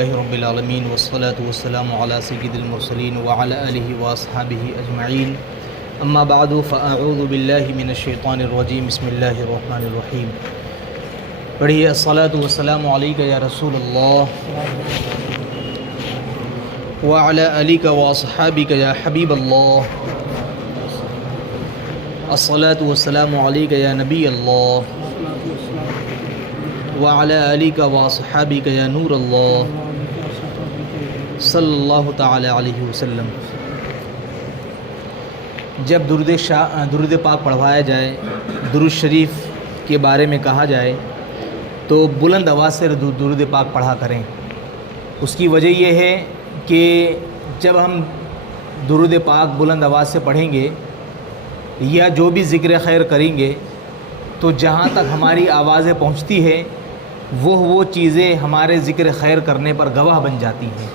لله رب العالمين والصلاة والسلام على سيد المرسلين وعلى آله وأصحابه أجمعين أما بعد فأعوذ بالله من الشيطان الرجيم بسم الله الرحمن الرحيم پڑھیے الصلاة والسلام علیک یا رسول اللہ وعلى آلك وأصحابك يا حبيب الله الصلاة والسلام عليك يا نبي الله وعلى آلك وأصحابك يا نور الله صلی اللہ تعالی علیہ وسلم۔ جب درود پاک پڑھوایا جائے، درود شریف کے بارے میں کہا جائے تو بلند آواز سے درود پاک پڑھا کریں۔ اس کی وجہ یہ ہے کہ جب ہم درود پاک بلند آواز سے پڑھیں گے یا جو بھی ذکر خیر کریں گے تو جہاں تک ہماری آوازیں پہنچتی ہے وہ چیزیں ہمارے ذکر خیر کرنے پر گواہ بن جاتی ہیں۔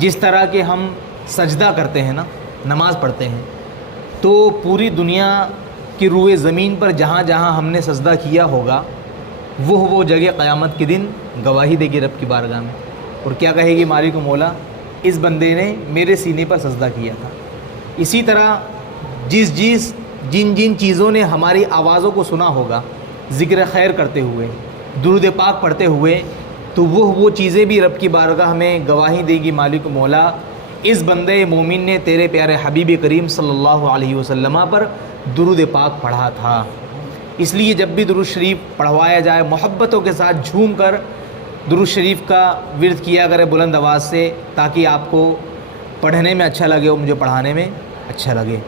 جس طرح کہ ہم سجدہ کرتے ہیں نا، نماز پڑھتے ہیں، تو پوری دنیا کی روئے زمین پر جہاں جہاں ہم نے سجدہ کیا ہوگا وہ جگہ قیامت کے دن گواہی دے گی رب کی بارگاہ میں، اور کیا کہے گی مالک و مولا اس بندے نے میرے سینے پر سجدہ کیا تھا۔ اسی طرح جن چیزوں نے ہماری آوازوں کو سنا ہوگا ذکر خیر کرتے ہوئے، درود پاک پڑھتے ہوئے، تو وہ چیزیں بھی رب کی بارگاہ میں گواہی دے گی مالک و مولا اس بندے مومن نے تیرے پیارے حبیب کریم صلی اللہ علیہ وسلم پر درود پاک پڑھا تھا۔ اس لیے جب بھی درود شریف پڑھوایا جائے محبتوں کے ساتھ جھوم کر درود شریف کا ورد کیا کرے بلند آواز سے، تاکہ آپ کو پڑھنے میں اچھا لگے اور مجھے پڑھانے میں اچھا لگے۔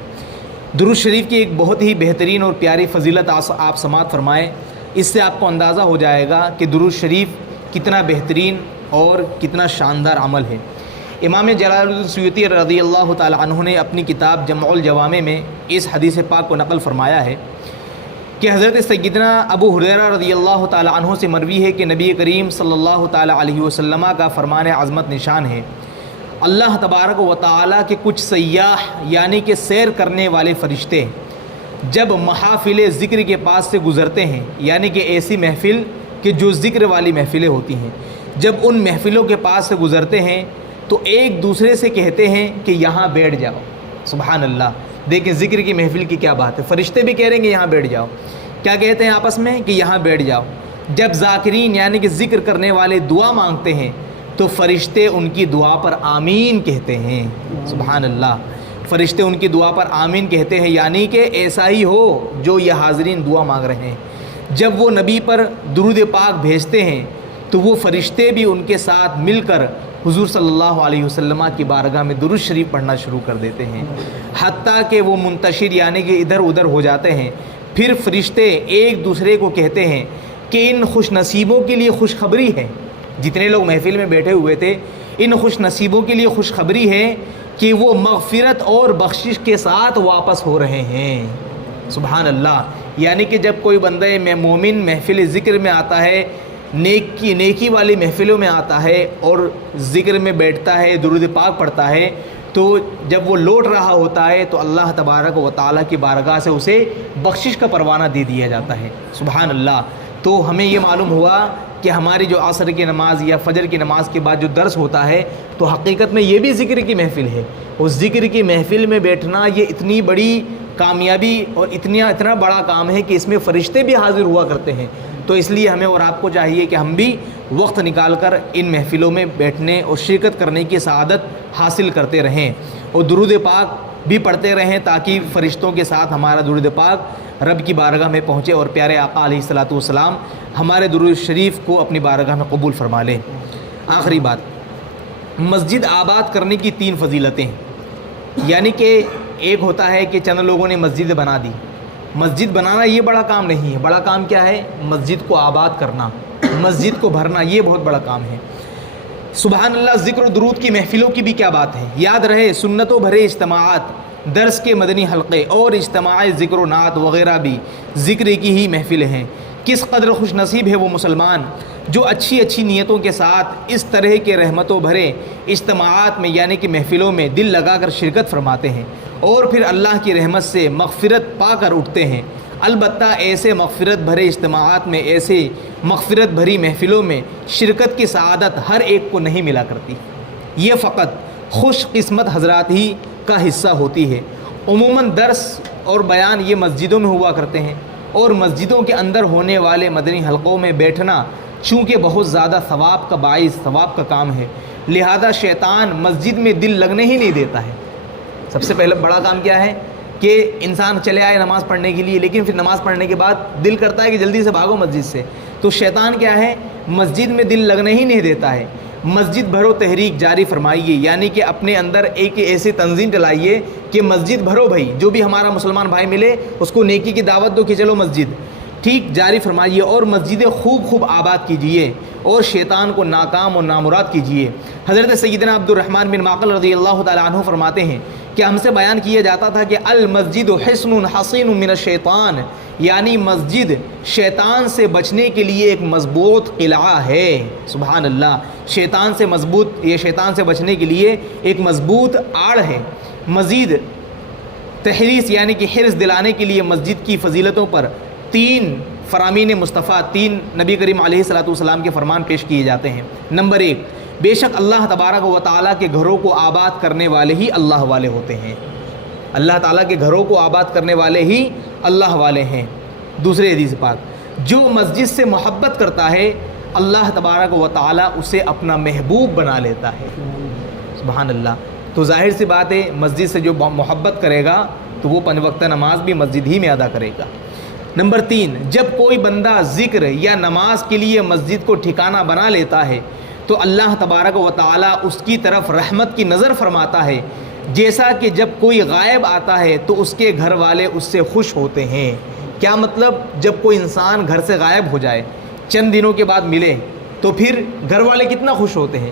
درود شریف کی ایک بہت ہی بہترین اور پیاری فضیلت آپ سماعت فرمائیں، اس سے آپ کو اندازہ ہو جائے گا کہ درود شریف کتنا بہترین اور کتنا شاندار عمل ہے۔ امام جلال الدین سیوطی رضی اللہ تعالی عنہ نے اپنی کتاب جمع الجوامع میں اس حدیث پاک کو نقل فرمایا ہے کہ حضرت سیدنا ابو ہریرہ رضی اللہ تعالی عنہ سے مروی ہے کہ نبی کریم صلی اللہ تعالی علیہ وسلم کا فرمان عظمت نشان ہے، اللہ تبارک و تعالی کے کچھ سیاح یعنی کہ سیر کرنے والے فرشتے جب محافل ذکر کے پاس سے گزرتے ہیں، یعنی کہ ایسی محفل کہ جو ذکر والی محفلیں ہوتی ہیں، جب ان محفلوں کے پاس سے گزرتے ہیں تو ایک دوسرے سے کہتے ہیں کہ یہاں بیٹھ جاؤ۔ سبحان اللہ، دیکھیں ذکر کی محفل کی کیا بات ہے، فرشتے بھی کہہ رہے ہیں کہ یہاں بیٹھ جاؤ۔ کیا کہتے ہیں آپس میں کہ یہاں بیٹھ جاؤ۔ جب ذاکرین یعنی کہ ذکر کرنے والے دعا مانگتے ہیں تو فرشتے ان کی دعا پر آمین کہتے ہیں۔ سبحان اللہ، فرشتے ان کی دعا پر آمین کہتے ہیں، یعنی کہ ایسا ہی ہو جو یہ حاضرین دعا مانگ رہے ہیں۔ جب وہ نبی پر درود پاک بھیجتے ہیں تو وہ فرشتے بھی ان کے ساتھ مل کر حضور صلی اللہ علیہ وسلم کی بارگاہ میں درود شریف پڑھنا شروع کر دیتے ہیں، حتیٰ کہ وہ منتشر یعنی کہ ادھر ادھر ہو جاتے ہیں۔ پھر فرشتے ایک دوسرے کو کہتے ہیں کہ ان خوش نصیبوں کے لیے خوشخبری ہے، جتنے لوگ محفل میں بیٹھے ہوئے تھے ان خوش نصیبوں کے لیے خوشخبری ہے کہ وہ مغفرت اور بخشش کے ساتھ واپس ہو رہے ہیں۔ سبحان اللہ، یعنی کہ جب کوئی بندہ مومن محفل ذکر میں آتا ہے، نیکی والی محفلوں میں آتا ہے اور ذکر میں بیٹھتا ہے، درود پاک پڑھتا ہے، تو جب وہ لوٹ رہا ہوتا ہے تو اللہ تبارک و تعالیٰ کی بارگاہ سے اسے بخشش کا پروانہ دے دیا جاتا ہے۔ سبحان اللہ، تو ہمیں یہ معلوم ہوا کہ ہماری جو عصر کی نماز یا فجر کی نماز کے بعد جو درس ہوتا ہے تو حقیقت میں یہ بھی ذکر کی محفل ہے۔ اس ذکر کی محفل میں بیٹھنا یہ اتنی بڑی کامیابی اور اتنا بڑا کام ہے کہ اس میں فرشتے بھی حاضر ہوا کرتے ہیں۔ تو اس لیے ہمیں اور آپ کو چاہیے کہ ہم بھی وقت نکال کر ان محفلوں میں بیٹھنے اور شرکت کرنے کی سعادت حاصل کرتے رہیں اور درود پاک بھی پڑھتے رہیں، تاکہ فرشتوں کے ساتھ ہمارا درود پاک رب کی بارگاہ میں پہنچے اور پیارے آقا علیہ الصلوۃ والسلام ہمارے درود شریف کو اپنی بارگاہ میں قبول فرما لیں۔ آخری بات، مسجد آباد کرنے کی 3 فضیلتیں، یعنی کہ ایک ہوتا ہے کہ چند لوگوں نے مسجد بنا دی۔ مسجد بنانا یہ بڑا کام نہیں ہے، بڑا کام کیا ہے؟ مسجد کو آباد کرنا، مسجد کو بھرنا، یہ بہت بڑا کام ہے۔ سبحان اللہ، ذکر و درود کی محفلوں کی بھی کیا بات ہے۔ یاد رہے سنتوں بھرے اجتماعات، درس کے مدنی حلقے اور اجتماع ذکر و نعت وغیرہ بھی ذکر کی ہی محفلیں ہیں۔ کس قدر خوش نصیب ہے وہ مسلمان جو اچھی نیتوں کے ساتھ اس طرح کے رحمتوں بھرے اجتماعات میں یعنی کہ محفلوں میں دل لگا کر شرکت فرماتے ہیں اور پھر اللہ کی رحمت سے مغفرت پا کر اٹھتے ہیں۔ البتہ ایسے مغفرت بھرے اجتماعات میں، ایسے مغفرت بھری محفلوں میں شرکت کی سعادت ہر ایک کو نہیں ملا کرتی، یہ فقط خوش قسمت حضرات ہی کا حصہ ہوتی ہے۔ عموماً درس اور بیان یہ مسجدوں میں ہوا کرتے ہیں، اور مسجدوں کے اندر ہونے والے مدنی حلقوں میں بیٹھنا چونکہ بہت زیادہ ثواب کا باعث، ثواب کا کام ہے، لہذا شیطان مسجد میں دل لگنے ہی نہیں دیتا ہے۔ سب سے پہلے بڑا کام کیا ہے کہ انسان چلے آئے نماز پڑھنے کے لیے، لیکن پھر نماز پڑھنے کے بعد دل کرتا ہے کہ جلدی سے بھاگو مسجد سے، تو شیطان کیا ہے، مسجد میں دل لگنے ہی نہیں دیتا ہے۔ مسجد بھرو تحریک جاری فرمائیے، یعنی کہ اپنے اندر ایک ایسی تنظیم چلائیے کہ مسجد بھرو بھائی، جو بھی ہمارا مسلمان بھائی ملے اس کو نیکی کی دعوت دو کہ چلو مسجد، ٹھیک، جاری فرمائیے، اور مسجدیں خوب خوب آباد کیجیے اور شیطان کو ناکام اور نامراد کیجیے۔ حضرت سیدنا عبد الرحمن بن معقل رضی اللہ تعالی عنہ فرماتے ہیں کہ ہم سے بیان کیا جاتا تھا کہ المسجد حصن حصین من الشیطان، یعنی مسجد شیطان سے بچنے کے لیے ایک مضبوط قلعہ ہے۔ سبحان اللہ، شیطان سے مضبوط، یہ شیطان سے بچنے کے لیے ایک مضبوط آڑ ہے۔ مزید تحریص یعنی کہ حرص دلانے کے لیے مسجد کی فضیلتوں پر 3 فرامین مصطفیٰ، 3 نبی کریم علیہ الصلوۃ والسلام کے فرمان پیش کیے جاتے ہیں۔ نمبر 1، بے شک اللہ تبارک و تعالیٰ کے گھروں کو آباد کرنے والے ہی اللہ والے ہوتے ہیں۔ اللہ تعالیٰ کے گھروں کو آباد کرنے والے ہی اللہ والے ہیں۔ دوسرے حدیث پاک، جو مسجد سے محبت کرتا ہے اللہ تبارک و تعالیٰ اسے اپنا محبوب بنا لیتا ہے۔ سبحان اللہ، تو ظاہر سی بات ہے مسجد سے جو محبت کرے گا تو وہ 5 وقتہ نماز بھی مسجد ہی میں ادا کرے گا۔ نمبر 3، جب کوئی بندہ ذکر یا نماز کے لیے مسجد کو ٹھکانہ بنا لیتا ہے تو اللہ تبارک و تعالیٰ اس کی طرف رحمت کی نظر فرماتا ہے، جیسا کہ جب کوئی غائب آتا ہے تو اس کے گھر والے اس سے خوش ہوتے ہیں۔ کیا مطلب؟ جب کوئی انسان گھر سے غائب ہو جائے، چند دنوں کے بعد ملے تو پھر گھر والے کتنا خوش ہوتے ہیں،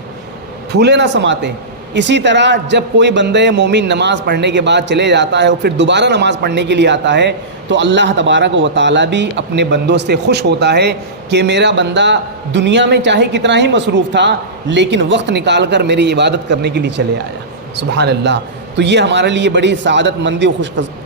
پھولے نہ سماتے۔ اسی طرح جب کوئی بندہ مومن نماز پڑھنے کے بعد چلے جاتا ہے اور پھر دوبارہ نماز پڑھنے کے لیے آتا ہے تو اللہ تبارک و تعالیٰ بھی اپنے بندوں سے خوش ہوتا ہے کہ میرا بندہ دنیا میں چاہے کتنا ہی مصروف تھا لیکن وقت نکال کر میری عبادت کرنے کے لیے چلے آیا۔ سبحان اللہ، تو یہ ہمارے لیے بڑی سعادت مندی اور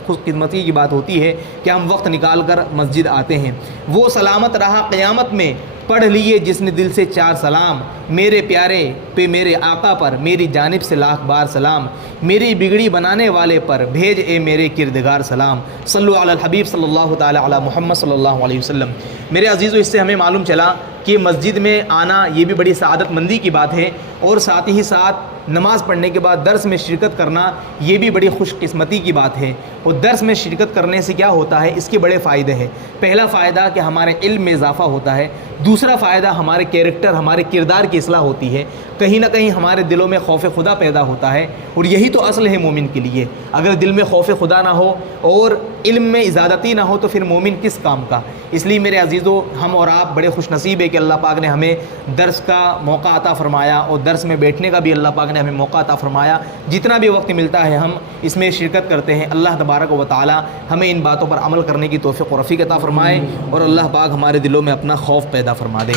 خوش قسمتی کی بات ہوتی ہے کہ ہم وقت نکال کر مسجد آتے ہیں۔ وہ سلامت رہا قیامت میں، پڑھ لیے جس نے دل سے 4 سلام، میرے پیارے پہ میرے آقا پر میری جانب سے لاکھ بار سلام، میری بگڑی بنانے والے پر بھیج اے میرے کردگار سلام، صلو علی الحبیب صلی اللہ تعالی علی محمد صلی اللہ علیہ وسلم۔ میرے عزیزو، اس سے ہمیں معلوم چلا کہ مسجد میں آنا یہ بھی بڑی سعادت مندی کی بات ہے، اور ساتھ ہی ساتھ نماز پڑھنے کے بعد درس میں شرکت کرنا یہ بھی بڑی خوش قسمتی کی بات ہے۔ اور درس میں شرکت کرنے سے کیا ہوتا ہے، اس کے بڑے فائدے ہیں۔ پہلا فائدہ کہ ہمارے علم میں اضافہ ہوتا ہے، دوسرا فائدہ ہمارے کیریکٹر، ہمارے کردار کی اصلاح ہوتی ہے، کہیں نہ کہیں ہمارے دلوں میں خوف خدا پیدا ہوتا ہے، اور یہی تو اصل ہے مومن کے لیے۔ اگر دل میں خوف خدا نہ ہو اور علم میں زیادتی نہ ہو تو پھر مومن کس کام کا۔ اس لیے میرے عزیزو، ہم اور آپ بڑے خوش نصیب ہے کہ اللہ پاک نے ہمیں درس کا موقع عطا فرمایا، اور درس میں بیٹھنے کا بھی اللہ پاک نے ہمیں موقع عطا فرمایا۔ جتنا بھی وقت ملتا ہے ہم اس میں شرکت کرتے ہیں۔ اللہ تبارک و تعالی ہمیں ان باتوں پر عمل کرنے کی توفیق و رفیق عطا فرمائے، اور اللہ پاک ہمارے دلوں میں اپنا خوف پیدا فرما دے۔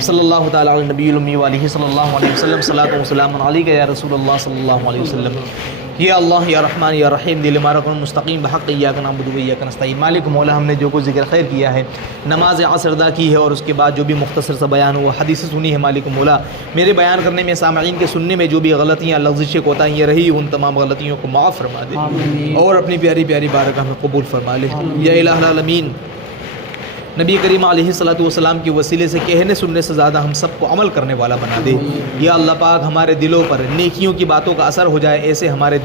صلی اللہ تعالی علی نبی الامی وآلہ صلی اللہ علیہ وسلم، صلاۃ و سلام علیک یا رسول اللہ صلی اللہ علیہ وسلم۔ یا اللہ یا رحمان یا رحیم، دل مارک مستقیم بحق ایاک نعبد و ایاک نستعین۔ مالک مولا، ہم نے جو کچھ ذکر خیر کیا ہے، نماز عصر ادا کی ہے اور اس کے بعد جو بھی مختصر سا بیان ہوا، حدیث سنی ہے، مالک مولا میرے بیان کرنے میں، سامعین کے سننے میں جو بھی غلطیاں، لغزشیں، کوتاہیاں رہی، ان تمام غلطیوں کو معاف فرما دے اور اپنی پیاری پیاری بارگاہ میں قبول فرما لے۔ یا الہ العالمین، نبی کریم علیہ الصلوۃ والسلام کے وسیلے سے کہنے سننے سے زیادہ ہم سب کو عمل کرنے والا بنا دے۔ یا اللہ پاک ہمارے دلوں پر نیکیوں کی باتوں کا اثر ہو جائے، ایسے ہمارے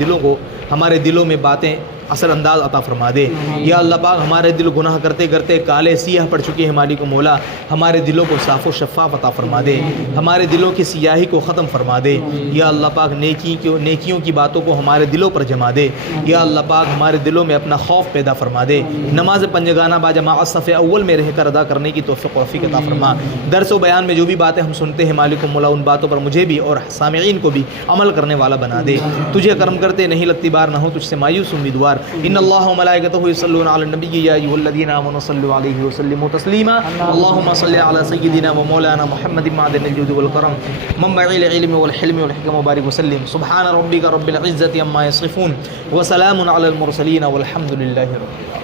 دلوں میں باتیں اثر انداز عطا فرما دے۔ یا اللہ پاک ہمارے دل گناہ کرتے کرتے کالے سیاہ پڑ چکے ہیں، مالک مولا ہمارے دلوں کو صاف و شفاف عطا فرما دے، ہمارے دلوں کی سیاہی کو ختم فرما دے۔ یا اللہ پاک نیکیوں کی باتوں کو ہمارے دلوں پر جما دے۔ یا اللہ پاک ہمارے دلوں میں اپنا خوف پیدا فرما دے۔ نماز پنجگانہ باجماعت صف اول میں رہ کر ادا کرنے کی توفیق و رفیق عطا فرما۔ درس و بیان میں جو بھی باتیں ہم سنتے ہیں، مالک مولا ان باتوں پر مجھے بھی اور سامعین کو بھی عمل کرنے والا بنا دے۔ تجھے کرم کرتے نہیں لگتی بار، نہ ہو تجھ سے مایوس امیدوار۔ ان اللہ و ملائکتہ یصلون علی النبی یا ایھا الذین آمنوا صلوا علیہ وسلموا تسلیما۔ اللهم صل علی سیدنا و مولانا محمد معدن الجود والکرم منبع العلم والحلم والحکم وبارک وسلم۔ سبحان ربک رب العزة عما یصفون وسلام علی المرسلین والحمد للہ رب العالمین۔